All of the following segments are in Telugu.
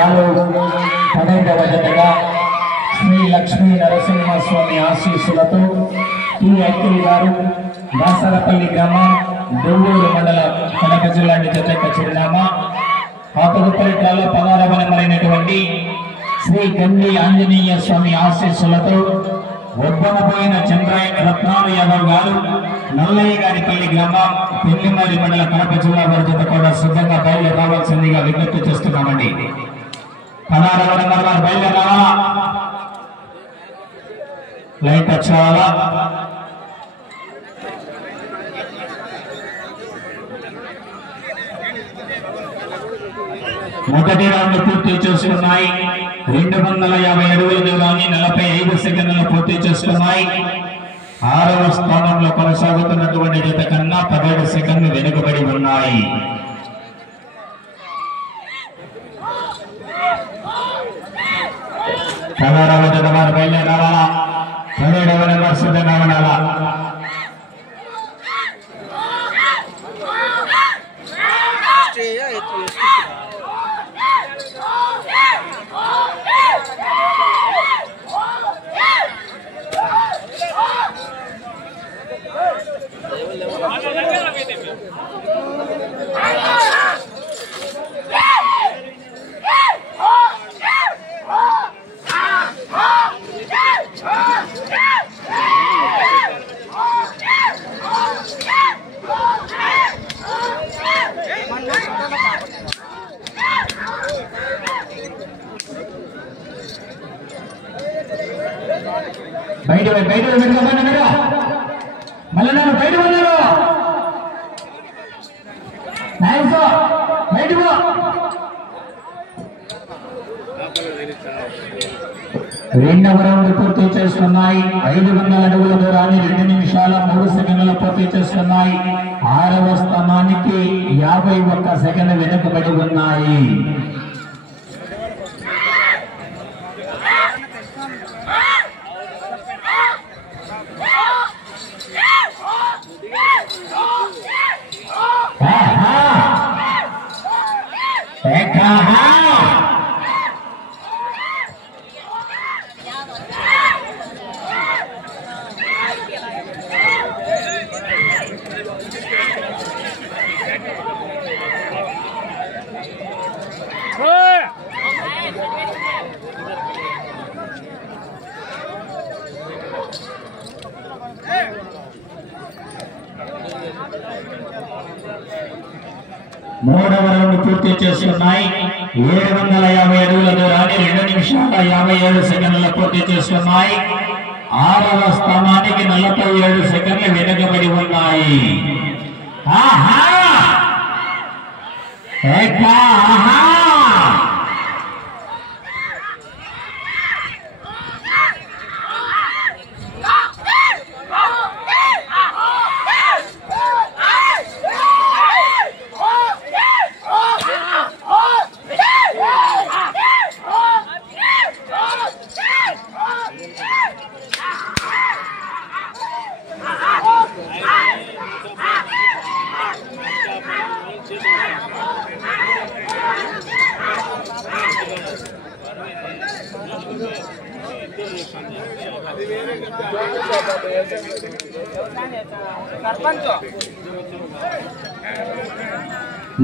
వారు 12వ జతగా శ్రీ లక్ష్మీ నరసింహస్వామి ఆశీస్సులతో టి అఖిల్ గారు దాసరపల్లి గ్రామం దొవ్వూరు మండల కడప జిల్లా జత యొక్క చిరునామా. ఆ తదుపరి డ్రాలో 16వ నెంబర్ అయినటువంటి శ్రీ గండి ఆంజనేయ స్వామి ఆశీస్సులతో ఒబ్బనపోయిన రత్నాలు యాదవ్ గారు నల్లయ్య గారిపల్లి గ్రామం పెళ్లిమర్రి మండల కడప జిల్లా వారి జత కూడా సిద్ధంగా బయలు రావాల్సిందిగా విజ్ఞప్తి చేస్తున్నామండి. 16వ నెంబర్ వారు బయలు రావాలా, లైట్ టచ్ రావాలా. మొదటి రౌండ్ పూర్తి చేసుకున్నాయి. 250 అడుగుల దూరాన్ని 45 సెకండ్లలో పూర్తి చేసుకున్నాయి. 6వ స్థానంలో కొనసాగుతున్నటువంటి జత కన్నా 17 సెకండ్లు వెనుకబడి ఉన్నాయి. పదహారవ జత వారు బయలుదేరి రావాలా, 17వ నెంబర్ సిద్ధంగా ఉండాలా. బయట మళ్ళీ నన్ను బయట ఉన్నారు. రెండవ రౌండ్ పూర్తి చేస్తున్నాయి. 500 అడుగుల దూరాన్ని 2 నిమిషాల 3 సెకండ్లలో పూర్తి చేస్తున్నాయి. 6వ స్థానానికి 51 సెకండ్ వెనుకబడి ఉన్నాయి. మూడవ రౌండ్ పూర్తి చేస్తున్నాయి. 750 అడుగుల దూరాన్ని 2 నిమిషాల 57 సెకండ్లలో పూర్తి చేస్తున్నాయి. 6వ స్థానానికి 47 సెకండ్లు వెనుకబడి ఉన్నాయి.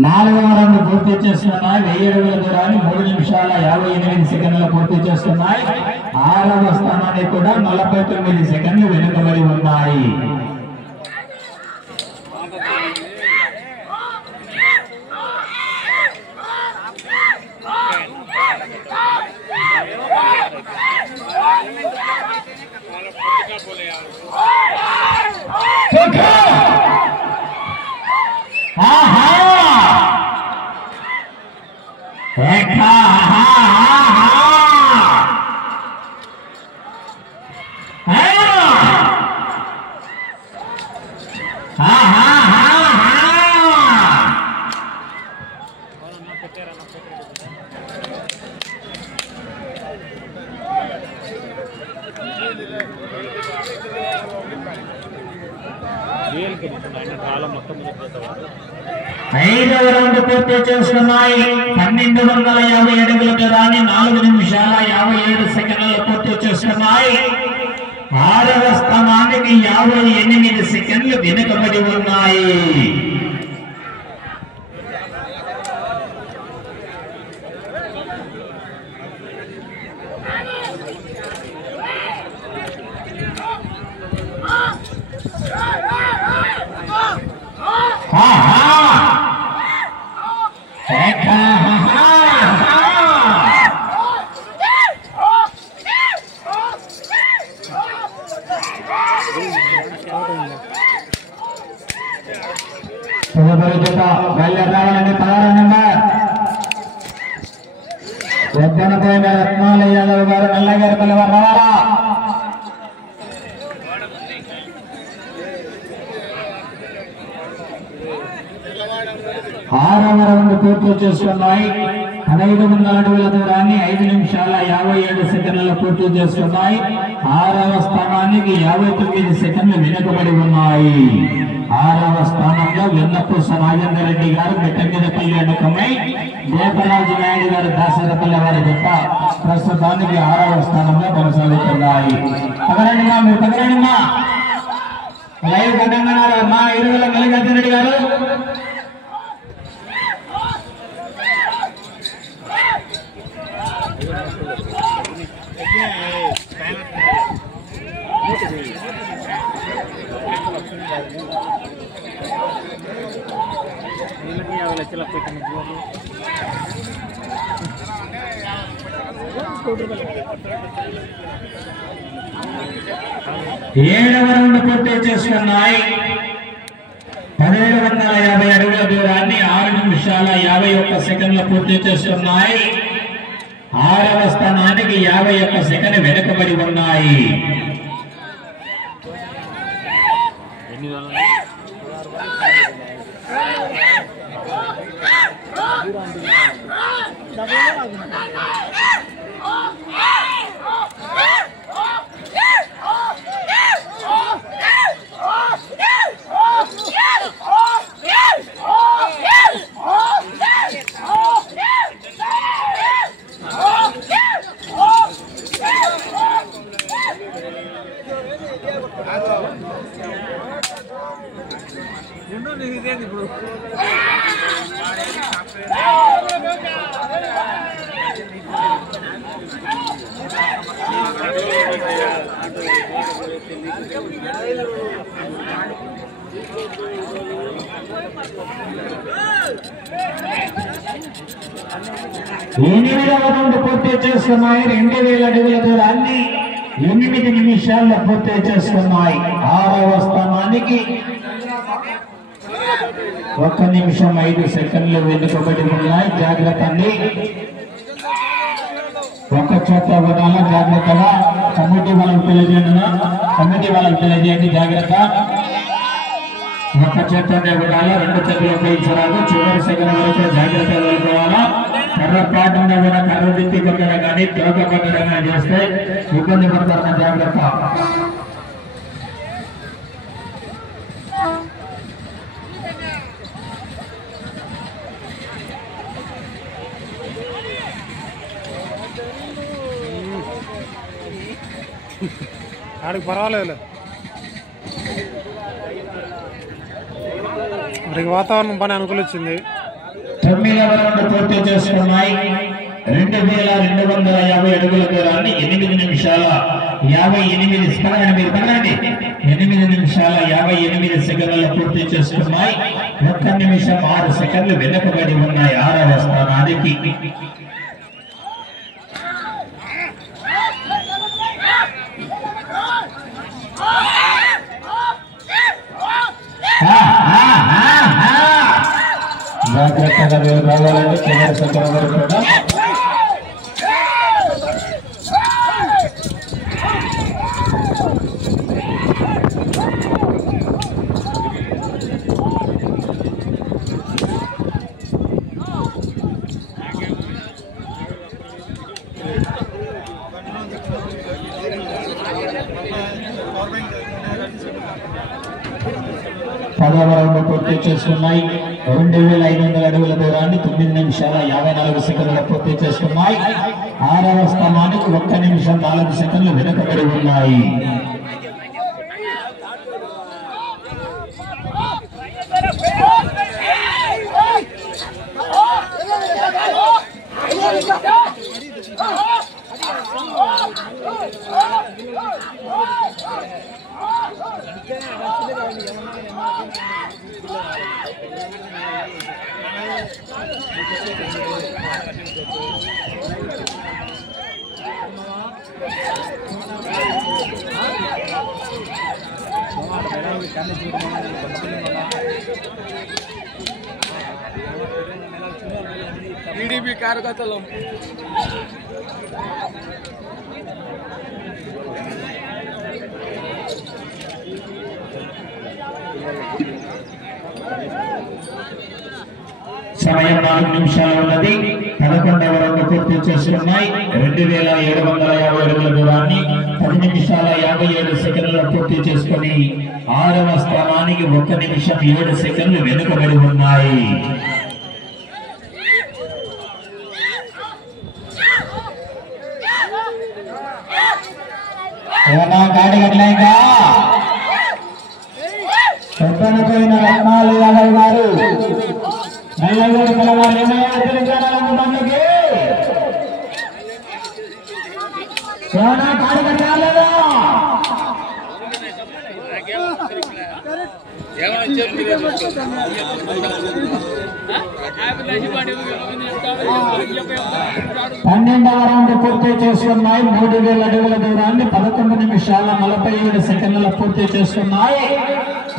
నాలుగవ రౌండ్ పూర్తి చేస్తున్నాయి. 1000 అడుగుల దూరాన్ని 3 నిమిషాల 58 సెకండ్లలో పూర్తి చేస్తున్నాయి. 6వ స్థానానికి కూడా 49 సెకండ్లు వెనుకబడి ఉన్నాయి. 5వ రౌండ్ పూర్తి చేసుకున్నాయి. 1250 అడుగుల దూరాన్ని 4 నిమిషాల 57 సెకండ్లలో పూర్తి చేసుకున్నాయి. 6వ స్థానానికి 58 సెకండ్లు వెనుకబడి ఉన్నాయి. తదుపరి జత బయలుదేరాలని 16వ నెంబర్ పెద్దనపోయిన రత్నాల యాదవ్ గారు నల్లగారి పల్లె రావాలా. 6వ రౌండ్ పూర్తి చేసుకున్నాయి. 1500 అడుగుల దూరాన్ని 5 నిమిషాల 57 సెకండ్లలో పూర్తి చేసుకున్నాయి. 6వ స్థానానికి 59 సెకండ్లు వెనుకబడి ఉన్నాయి. 6వ స్థానంలో వెన్నపూస నాగేందర్ రెడ్డి గారు మెట్టంగినపల్లి అనుకమై గోపరాజు నాయుడు గారు దాసరపల్లి వారి జత ప్రస్తుతానికి 6వ స్థానంలో కొనసాగుతున్నాయి. పగరండిమా మీరు పగరండిమా లైవ్ గడ్డంగా మా ఇరువుల మల్లికార్జున రెడ్డి గారు ఏడవ రౌండ్ పూర్తి చేసుకున్నాయి. 1750 అడుగుల దూరాన్ని 6 నిమిషాల 51 సెకండ్ల పూర్తి చేసుకున్నాయి. 6వ స్థానానికి 51 సెకండ్ వెనుకబడి ఉన్నాయి. పూర్తి చేసుకున్నాయి. 2000 అడుగుల దూరాన్ని 8 నిమిషాల్లో పూర్తి చేసుకున్నాయి. 6వ స్థానానికి 1 నిమిషం 5 సెకండ్లు వెనుకబడి ఉన్నాయి. జాగ్రత్త అండి, ఒక చోట ఉండాలా జాగ్రత్తగా. కమిటీ వాళ్ళకి తెలియజేయండి జాగ్రత్త. ఒక చేతనే ఉండాలా, 2 చేతులు ఉపయోగించరాదు. చివరి సెకండ్ వరకు జాగ్రత్తగా వెళ్ళిపోవాలా. కర్ర పాటంగా కూడా కర్ర దిత్తి కొట్టడం కానీ తోక కొట్టడం కానీ చేస్తే ఇబ్బంది పడతారన్న జాగ్రత్త. ఆడికి పర్వాలేదు, మరి వాతావరణం పని అనుకూలించింది. 9వ రౌండ్ పూర్తి చేసుకున్నాయి. 2250 అడుగుల దూరాన్ని 8 నిమిషాల 58 సెకండ్లలో పూర్తి చేసుకున్నాయి. 1 నిమిషం 6 సెకండ్లు వెనుకబడి ఉన్నాయి 6వ స్థానానికి. జాగ్రత్తగా మీరు రావాలంటే చివరి సెకండ్ వరకు కూడా 10వ రౌండ్ పూర్తి చేసుకున్నాయి. 2500 అడుగుల దూరాన్ని 9 నిమిషాల 54 సెకండ్లు పూర్తి చేసుకున్నాయి. 6వ స్థానానికి 1 నిమిషం 4 సెకండ్లు వెనుకబడి ఉన్నాయి. टीडीपी कार्यकर्तలు సమయం 4 నిమిషాలు ఉన్నది. 11వ రౌండ్ పూర్తి చేసుకున్నాయి. 2750 అడుగుల దూరాన్ని 10 నిమిషాల 57 సెకండ్లు పూర్తి చేసుకుని 6వ స్థానానికి 1 నిమిషం 7 సెకండ్లు వెనుకబడి ఉన్నాయి. గాడి గట్లయిగా పెద్దనపోయిన రత్నాలు యాదవ్ గారు నల్లగోడు పిల్లవాళ్ళు ఏమయ్యారు తెలంగాణ బంధుకి ఏమన్నా గాడి కట్టాలేదా పన్నెండవ రౌండ్ పూర్తి చేసుకున్నాయి. 3000 అడుగుల దూరాన్ని 11 నిమిషాల 47 సెకండ్ల పూర్తి చేసుకున్నాయి.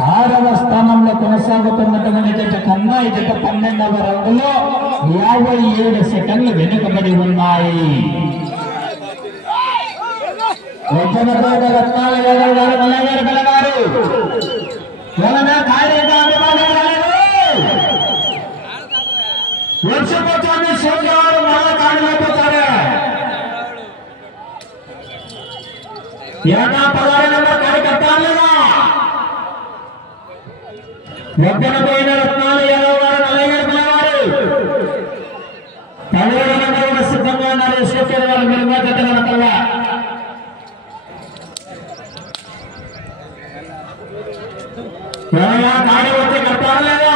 6వ స్థానంలో కొనసాగుతున్నటువంటి జత కన్నా ఈ జత 12వ రౌండ్ లో 57 సెకండ్లు వెనుకబడి ఉన్నాయి. రత్నాలు యాదవ్ గారు మల్లయ్య పిల్లగారు వర్షపోతాన్ని సోదరు మళ్ళా కాడిపోతారు. ఏటా 16 నెంబర్ కాడి కట్టాలేదా ఎద్దనపోయిన రత్నాలు యాదవ్ గారు మల్లయ్య పిల్లగారు 17 నెంబర్ కూడా సిద్ధంగా ఉన్నారు. ఇసుకొచ్చేది వాళ్ళు మెరుగ్గా జతగలకల్లా గాడి వచ్చి కట్టాలేదా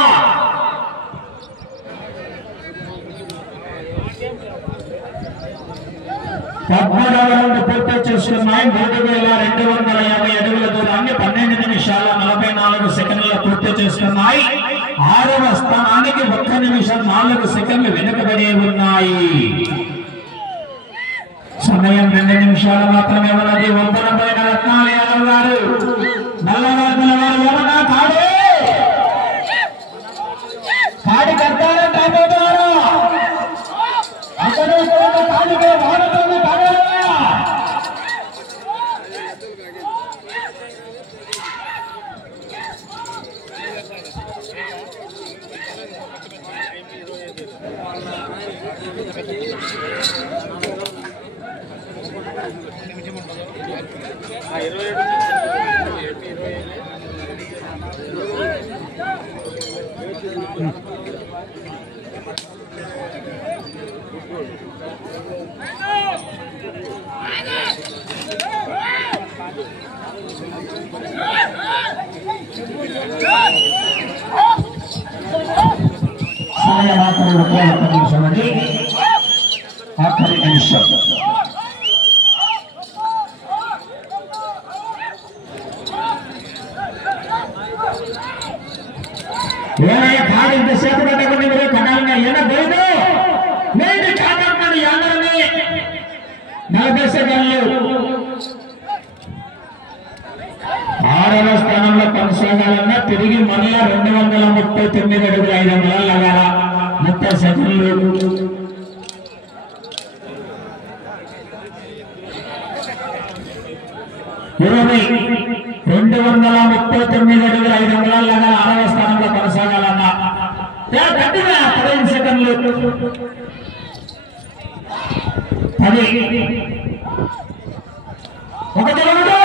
13వ రౌండ్ పూర్తి చేసుకున్నాయి. 3250 అడుగుల దూరాన్ని 12 నిమిషాల 44 సెకండ్ల పూర్తి చేసుకున్నాయి. 6వ స్థానానికి 1 నిమిషం 4 సెకండ్లు వెనుకబడి ఉన్నాయి. సమయం 2 నిమిషాలు మాత్రమే ఉన్నది. ఒంపనపోయిన రత్నాలు యాదవ్ గారు నల్లగొండల వారు ఏమన్నా కాడి కట్టాలని రాబోతున్నారు. అక్కడ కాడిగా వాడుతుంది కాడేలా ఆఖరి నిమిషం గాడి ఇంతసేపు కట్టకుండా మీరు కట్టాలన్నా ఏమైనా నేను కాదమ్మని యాదవని 40 సెకండ్లు 6వ స్థానంలో కొనసాగాలన్నా తిరిగి మళ్ళా 239 అడుగులు 5 అంగుళాలు లాగాల 30 సెకండ్లు 239 అడుగులు 5 అంగుళాలు లాగా 6వ స్థానంలో కొనసాగాలన్నా గట్టిగా 15 సెకండ్లు 10 1 2